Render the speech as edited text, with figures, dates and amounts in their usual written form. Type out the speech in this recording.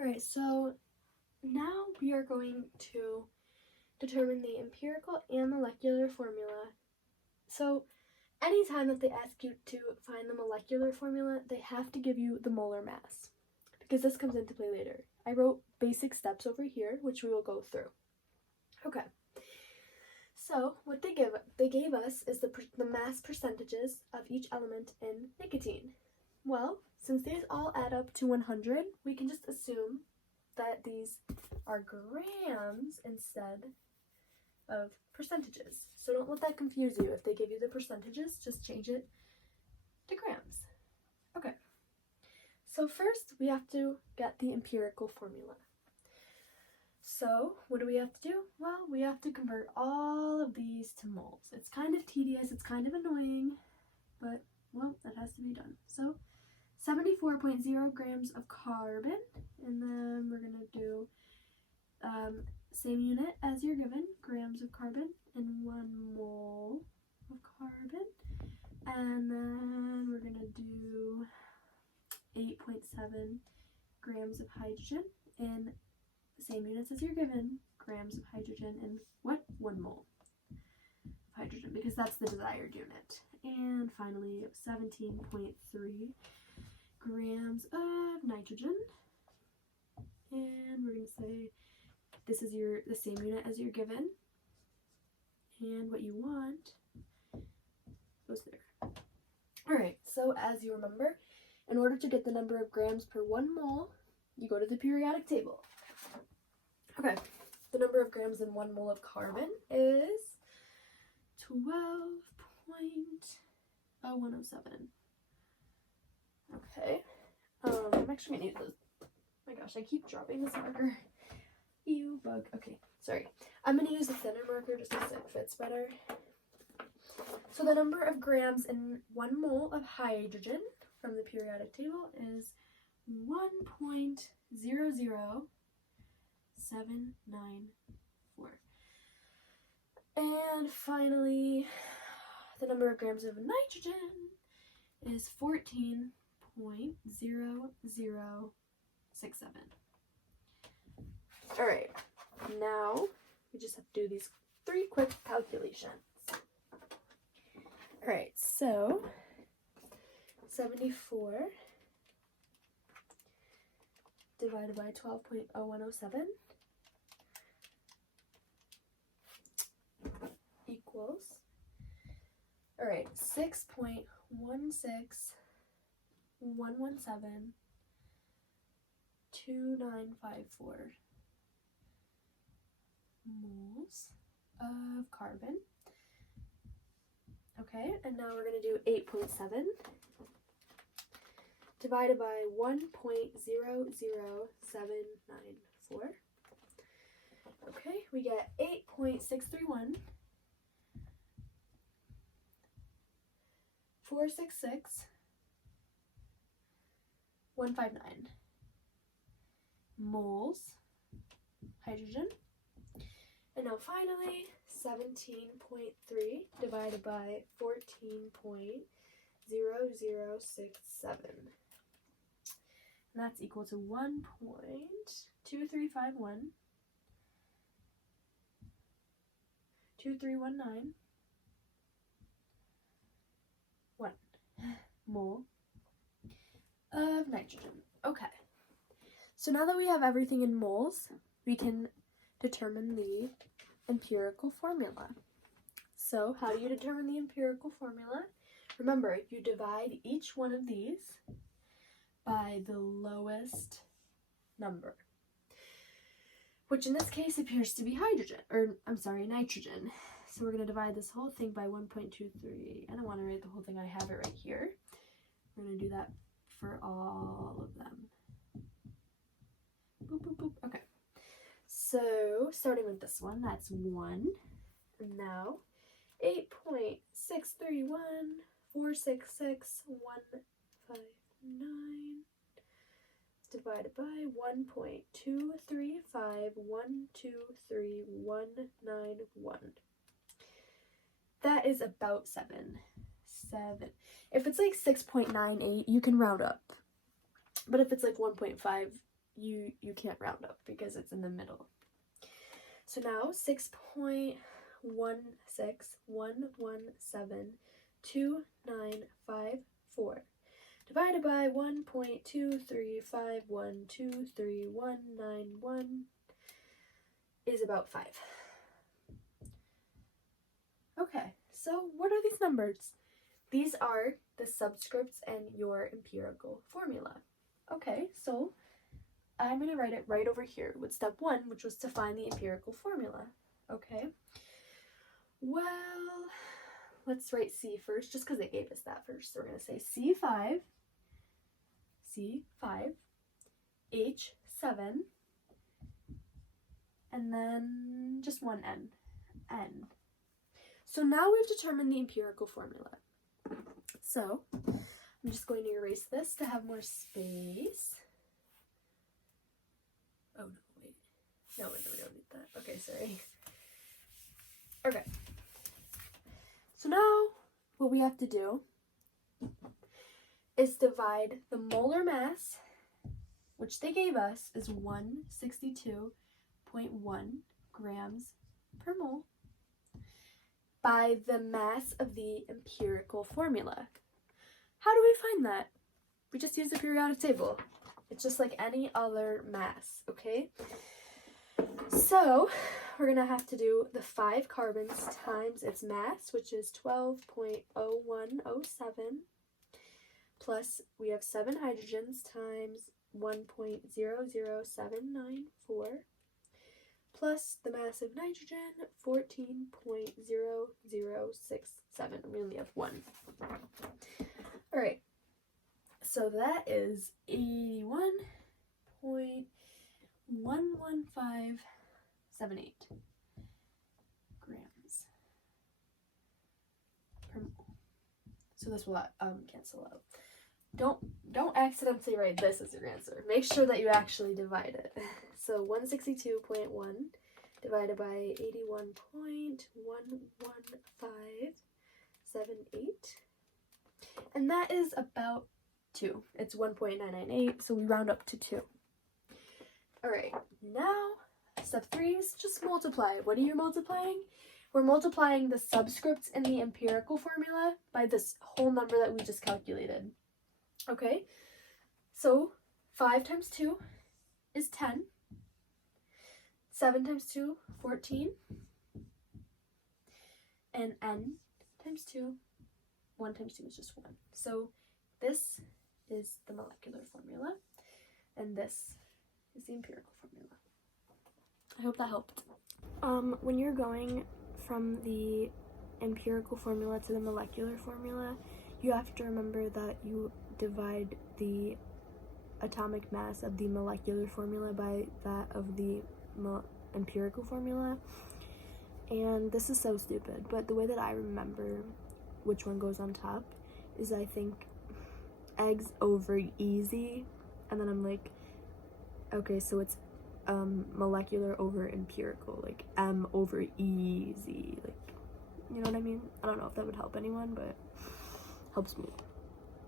Alright, so now we are going to determine the empirical and molecular formula. So anytime that they ask you to find the molecular formula, they have to give you the molar mass, because this comes into play later. I wrote basic steps over here, which we will go through. Okay, so what they gave us is the mass percentages of each element in nicotine. Well, since these all add up to 100, we can just assume that these are grams instead of percentages. So don't let that confuse you. If they give you the percentages, just change it to grams. Okay. So first we have to get the empirical formula. So what do we have to do? Well, we have to convert all of these to moles. It's kind of tedious, it's kind of annoying, but well, that has to be done. So 74.0 grams of carbon, and then we're gonna do same unit as you're given, grams of carbon, and 1 mole of carbon, and then we're gonna do 8.7 grams of hydrogen in the same units as you're given, grams of hydrogen, and what? 1 mole of hydrogen, because that's the desired unit. And finally, 17.3 grams of nitrogen, and we're going to say this is the same unit as you're given, and what you want goes there. Alright, so as you remember, in order to get the number of grams per 1 mole, you go to the periodic table. Okay, the number of grams in 1 mole of carbon is 12.0107. Okay, I'm actually gonna use this. Oh my gosh, I keep dropping this marker. You bug. Okay, sorry. I'm gonna use a thinner marker just because it fits better. So the number of grams in 1 mole of hydrogen from the periodic table is 1.00794. And finally, the number of grams of nitrogen is 14.0067. Alright, now we just have to do these 3 quick calculations. Alright, so 74 divided by 12.0107 equals, alright, 6.161172954 moles of carbon. Okay, and now we're going to do 8.7 divided by 1.00794. Okay, we get 8.631 466 159 moles hydrogen. And now finally, 17.3 divided by 14.0067. And that's equal to 1.2351 2319 1 mole of nitrogen. Okay, so now that we have everything in moles, we can determine the empirical formula. So how do you determine the empirical formula? Remember, you divide each one of these by the lowest number, which in this case appears to be nitrogen. So we're going to divide this whole thing by 1.23. I don't want to write the whole thing, I have it right here. We're going to do that for all of them. Boop, boop, boop. Okay. So starting with this one, that's 1. And now 8.631466159 divided by 1.235123191. That is about 7. If it's like 6.98, you can round up. But if it's like 1.5, you can't round up because it's in the middle. So now 6.161172954 divided by 1.235123191 is about 5. Okay, so what are these numbers? These are the subscripts in your empirical formula. Okay, so I'm going to write it right over here with step 1, which was to find the empirical formula. Okay, well, let's write C first, just because they gave us that first. So we're going to say C5, H7, and then just one N. So now we've determined the empirical formula. So I'm just going to erase this to have more space. Oh, no, wait. No, we don't need that. Okay, sorry. Okay. So now what we have to do is divide the molar mass, which they gave us is 162.1 grams per mole, by the mass of the empirical formula. How do we find that? We just use the periodic table. It's just like any other mass, okay? So we're going to have to do the 5 carbons times its mass, which is 12.0107, plus we have 7 hydrogens times 1.00794, plus the mass of nitrogen, 14.0067. We only have 1. All right, so that is 81.11578 grams per mole. So this will cancel out. Don't accidentally write this as your answer. Make sure that you actually divide it. So 162.1 divided by 81.11578. And that is about 2. It's 1.998, so we round up to 2. Alright, now step 3 is just multiply. What are you multiplying? We're multiplying the subscripts in the empirical formula by this whole number that we just calculated. Okay, so 5 times 2 is 10. 7 times 2, 14. And n times 2, 1 times 2 is just 1. So this is the molecular formula, and this is the empirical formula. I hope that helped. When you're going from the empirical formula to the molecular formula, you have to remember that you divide the atomic mass of the molecular formula by that of the empirical formula. And this is so stupid, but the way that I remember which one goes on top is I think eggs over easy, and then I'm like, okay, so it's molecular over empirical, like M over easy, like, you know what I mean? I don't know if that would help anyone, but helps me.